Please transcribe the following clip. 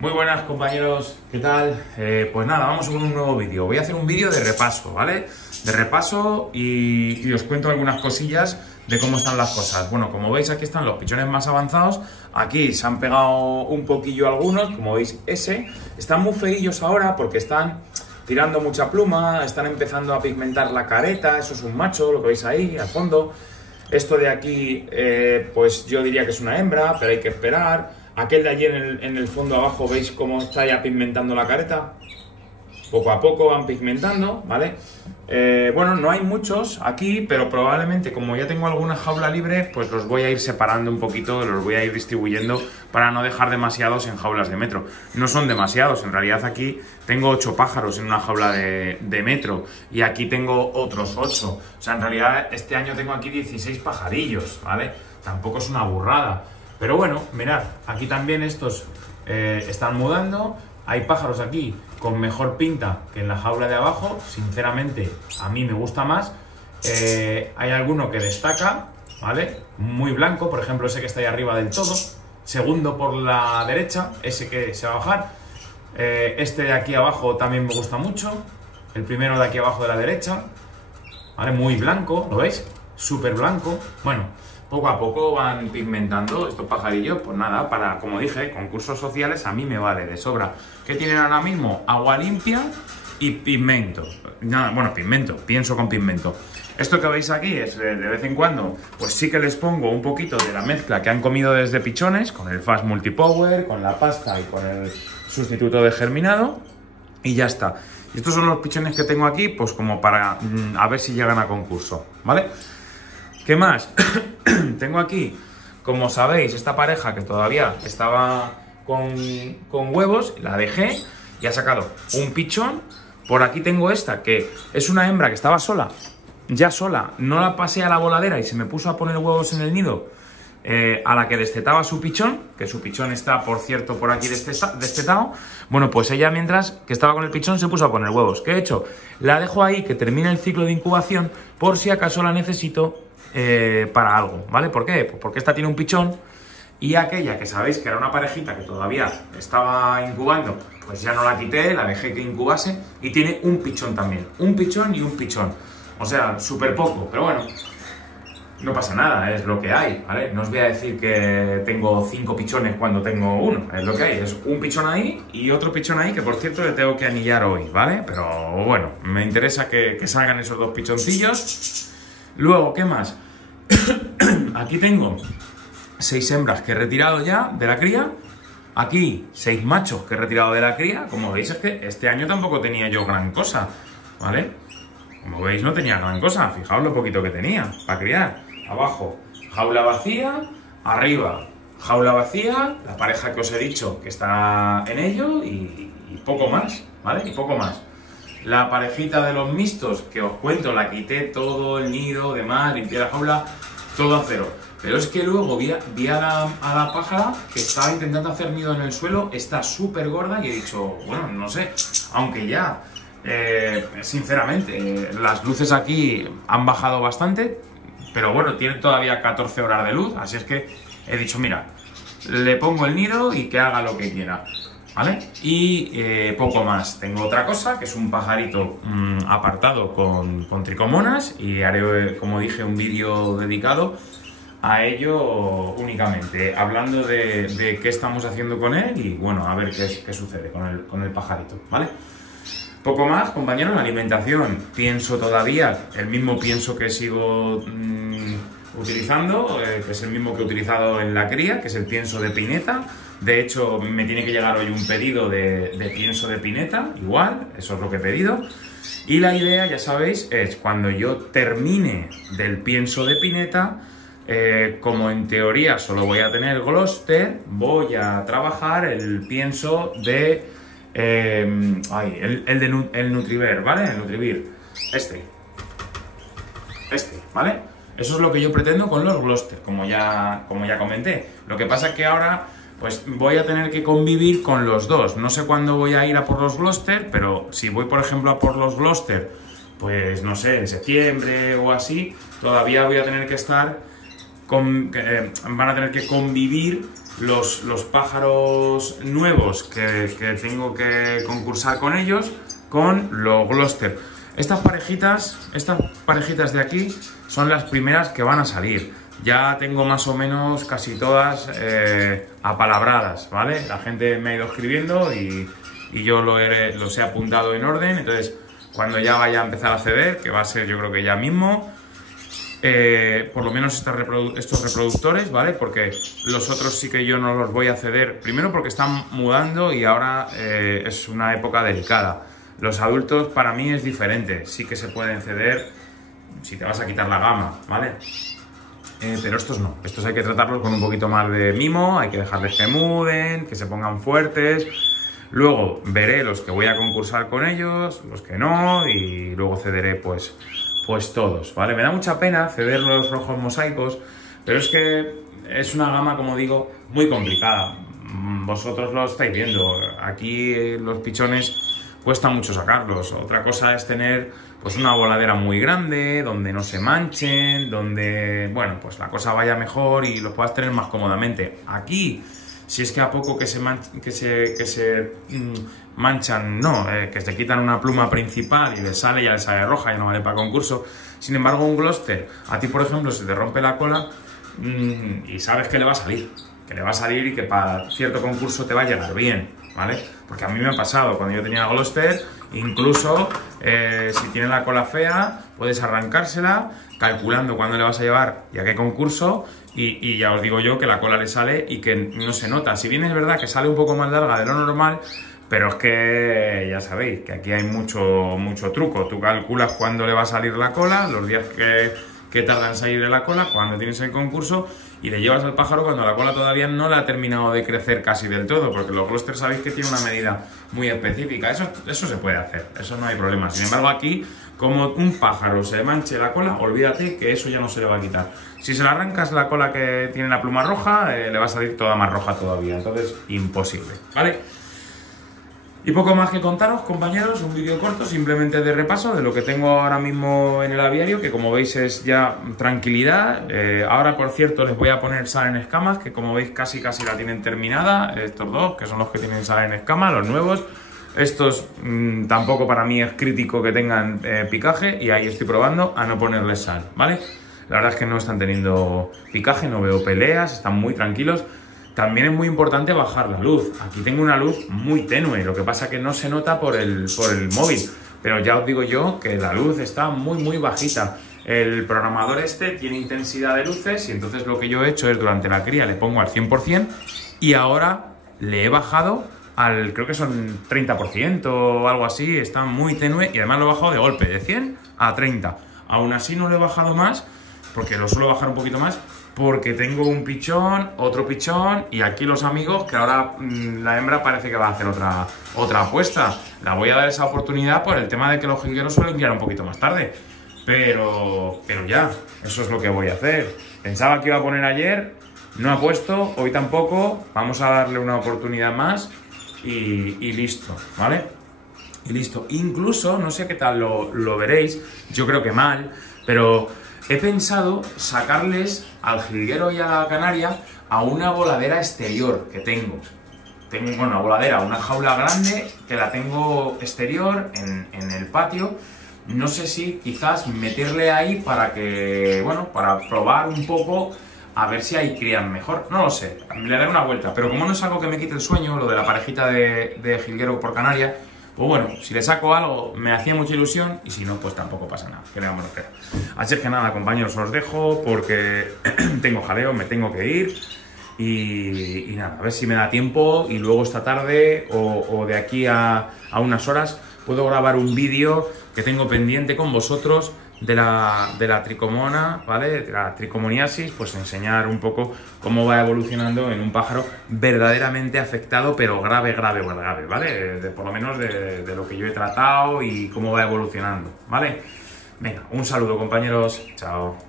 Muy buenas compañeros, ¿qué tal? Pues nada, vamos con un nuevo vídeo. Voy a hacer un vídeo de repaso, ¿vale? De repaso y os cuento algunas cosillas de cómo están las cosas. Bueno, como veis aquí están los pichones más avanzados. Aquí se han pegado un poquillo algunos, como veis ese. Están muy feillos ahora porque están tirando mucha pluma, están empezando a pigmentar la careta. Eso es un macho, lo que veis ahí al fondo. Esto de aquí, pues yo diría que es una hembra, pero hay que esperar. Aquel de allí en el fondo abajo, ¿veis cómo está ya pigmentando la careta? Poco a poco van pigmentando, ¿vale? Bueno, no hay muchos aquí, pero probablemente como ya tengo alguna jaula libre, pues los voy a ir separando un poquito, los voy a ir distribuyendo para no dejar demasiados en jaulas de metro. No son demasiados, en realidad aquí tengo 8 pájaros en una jaula de metro y aquí tengo otros 8. O sea, en realidad este año tengo aquí 16 pajarillos, ¿vale? Tampoco es una burrada. Pero bueno, mirad, aquí también estos están mudando. Hay pájaros aquí con mejor pinta que en la jaula de abajo. Sinceramente, a mí me gusta más. Hay alguno que destaca, ¿vale? Muy blanco, por ejemplo, ese que está ahí arriba del todo. Segundo por la derecha, ese que se va a bajar. Este de aquí abajo también me gusta mucho. El primero de aquí abajo de la derecha, ¿vale? Muy blanco, ¿lo veis? Súper blanco. Bueno, poco a poco van pigmentando estos pajarillos. Pues nada, para, como dije, concursos sociales a mí me vale de sobra. ¿Qué tienen ahora mismo? Agua limpia y pigmento. Nada, bueno, pigmento, pienso con pigmento. Esto que veis aquí es de vez en cuando, pues sí que les pongo un poquito de la mezcla que han comido desde pichones, con el Fast Multipower, con la pasta y con el sustituto de germinado, y ya está. Y estos son los pichones que tengo aquí, pues como para a ver si llegan a concurso, ¿vale? ¿Qué más? Tengo aquí, como sabéis, esta pareja que todavía estaba con huevos, la dejé y ha sacado un pichón. Por aquí tengo esta, que es una hembra que estaba sola, ya sola, no la pasé a la voladera y se me puso a poner huevos en el nido, a la que destetaba su pichón, que su pichón está, por cierto, por aquí destetado. Bueno, pues ella, mientras que estaba con el pichón, se puso a poner huevos. ¿Qué he hecho? La dejo ahí, que termine el ciclo de incubación, por si acaso la necesito para algo, ¿vale? ¿Por qué? Pues porque esta tiene un pichón y aquella que sabéis que era una parejita que todavía estaba incubando, pues ya no la quité, la dejé que incubase y tiene un pichón también, un pichón y un pichón, o sea, súper poco, pero bueno, no pasa nada, es lo que hay, ¿vale? No os voy a decir que tengo 5 pichones cuando tengo uno, es lo que hay, es un pichón ahí y otro pichón ahí que, por cierto, le tengo que anillar hoy, ¿vale? Pero bueno, me interesa que salgan esos 2 pichoncillos. Luego, ¿qué más? Aquí tengo 6 hembras que he retirado ya de la cría. Aquí 6 machos que he retirado de la cría. Como veis, es que este año tampoco tenía yo gran cosa, ¿vale? Como veis, no tenía gran cosa. Fijaos lo poquito que tenía para criar. Abajo, jaula vacía. Arriba, jaula vacía. La pareja que os he dicho que está en ello y poco más, ¿vale? Y poco más. La parejita de los mixtos, que os cuento, la quité todo el nido, demás, limpié la jaula, todo a cero. Pero es que luego vi a la pájara que estaba intentando hacer nido en el suelo, está súper gorda y he dicho, bueno, no sé, aunque ya, sinceramente, las luces aquí han bajado bastante, pero bueno, tienen todavía 14 horas de luz, así es que he dicho, mira, le pongo el nido y que haga lo que quiera. ¿Vale? Y poco más. Tengo otra cosa, que es un pajarito apartado con tricomonas y haré, como dije, un vídeo dedicado a ello únicamente, hablando de qué estamos haciendo con él y, bueno, a ver qué sucede con el pajarito, ¿vale? Poco más, compañeros. La alimentación, pienso todavía, el mismo pienso que sigo utilizando, que es el mismo que he utilizado en la cría, que es el pienso de pineta. De hecho, me tiene que llegar hoy un pedido de pienso de pineta, igual, eso es lo que he pedido. Y la idea, ya sabéis, es cuando yo termine del pienso de pineta, como en teoría solo voy a tener Gloster, voy a trabajar el pienso de... el Nutriver, ¿vale? El Nutrivir, este, ¿vale? Eso es lo que yo pretendo con los Gloster, como ya comenté. Lo que pasa es que ahora, pues voy a tener que convivir con los dos. No sé cuándo voy a ir a por los Gloster, pero si voy, por ejemplo, a por los Gloster, pues no sé, en septiembre o así, todavía voy a tener que estar van a tener que convivir los pájaros nuevos que tengo que concursar con ellos, con los Gloster. Estas parejitas de aquí son las primeras que van a salir. Ya tengo más o menos casi todas apalabradas, ¿vale? La gente me ha ido escribiendo y yo los he apuntado en orden. Entonces, cuando ya vaya a empezar a ceder, que va a ser yo creo que ya mismo, por lo menos estos reproductores, ¿vale? Porque los otros sí que yo no los voy a ceder. Primero porque están mudando y ahora es una época delicada. Los adultos para mí es diferente. Sí que se pueden ceder si te vas a quitar la gama, ¿vale? Pero estos no. Estos hay que tratarlos con un poquito más de mimo. Hay que dejarles que muden, que se pongan fuertes. Luego veré los que voy a concursar con ellos, los que no, y luego cederé pues todos, ¿vale? Me da mucha pena ceder los rojos mosaicos, pero es que es una gama, como digo, muy complicada. Vosotros lo estáis viendo. Aquí los pichones cuesta mucho sacarlos. Otra cosa es tener pues una voladera muy grande, donde no se manchen, donde, bueno, pues la cosa vaya mejor y los puedas tener más cómodamente. Aquí, si es que a poco que se manchan, no, que se quitan una pluma principal y les sale, ya les sale roja, ya no vale para concurso. Sin embargo, un Gloster, a ti por ejemplo se te rompe la cola y sabes que le va a salir, y que para cierto concurso te va a llegar bien, ¿vale? Porque a mí me ha pasado, cuando yo tenía Gloster, incluso si tiene la cola fea, puedes arrancársela calculando cuándo le vas a llevar y a qué concurso, y ya os digo yo que la cola le sale y que no se nota. Si bien es verdad que sale un poco más larga de lo normal, pero es que ya sabéis que aquí hay mucho truco. Tú calculas cuándo le va a salir la cola, los días que tarda en salir de la cola, cuando tienes el concurso, y le llevas al pájaro cuando la cola todavía no le ha terminado de crecer casi del todo, porque los Gloster sabéis que tiene una medida muy específica. Eso se puede hacer, eso no hay problema. Sin embargo, aquí, como un pájaro se manche la cola, olvídate que eso ya no se le va a quitar. Si se le arrancas la cola que tiene la pluma roja, le va a salir toda más roja todavía, entonces imposible, ¿vale? Y poco más que contaros, compañeros, un vídeo corto simplemente de repaso de lo que tengo ahora mismo en el aviario, que como veis es ya tranquilidad. Ahora, por cierto, les voy a poner sal en escamas, que como veis casi la tienen terminada. Estos dos, que son los que tienen sal en escamas, los nuevos. Estos tampoco para mí es crítico que tengan picaje, y ahí estoy probando a no ponerles sal, ¿vale? La verdad es que no están teniendo picaje, no veo peleas, están muy tranquilos. También es muy importante bajar la luz. Aquí tengo una luz muy tenue, lo que pasa que no se nota por el móvil. Pero ya os digo yo que la luz está muy bajita. El programador este tiene intensidad de luces, y entonces lo que yo he hecho es durante la cría le pongo al 100%, y ahora le he bajado al, creo que son 30% o algo así. Está muy tenue y además lo he bajado de golpe, de 100 a 30. Aún así no lo he bajado más, porque lo suelo bajar un poquito más, porque tengo un pichón, otro pichón, y aquí los amigos, que ahora la hembra parece que va a hacer otra apuesta. La voy a dar esa oportunidad por el tema de que los jilgueros suelen criar un poquito más tarde. Pero ya, eso es lo que voy a hacer. Pensaba que iba a poner ayer, no ha puesto, hoy tampoco. Vamos a darle una oportunidad más y listo, ¿vale? Y listo. Incluso, no sé qué tal lo veréis, yo creo que mal, pero he pensado sacarles al jilguero y a la canaria a una voladera exterior que tengo. Tengo una voladera, una jaula grande que la tengo exterior en el patio. No sé si quizás meterle ahí para que, bueno, para probar un poco a ver si ahí crían mejor. No lo sé, le daré una vuelta. Pero como no es algo que me quite el sueño, lo de la parejita de jilguero por canaria, pues bueno, si le saco algo me hacía mucha ilusión, y si no, pues tampoco pasa nada, que le vamos a hacer. Así es que nada, compañeros, os dejo porque tengo jaleo, me tengo que ir, y nada, a ver si me da tiempo y luego esta tarde o de aquí a unas horas puedo grabar un vídeo que tengo pendiente con vosotros de la tricomona, ¿vale? De la tricomoniasis, pues enseñar un poco cómo va evolucionando en un pájaro verdaderamente afectado, pero grave, ¿vale? Por lo menos de lo que yo he tratado y cómo va evolucionando, ¿vale? Venga, un saludo, compañeros. Chao.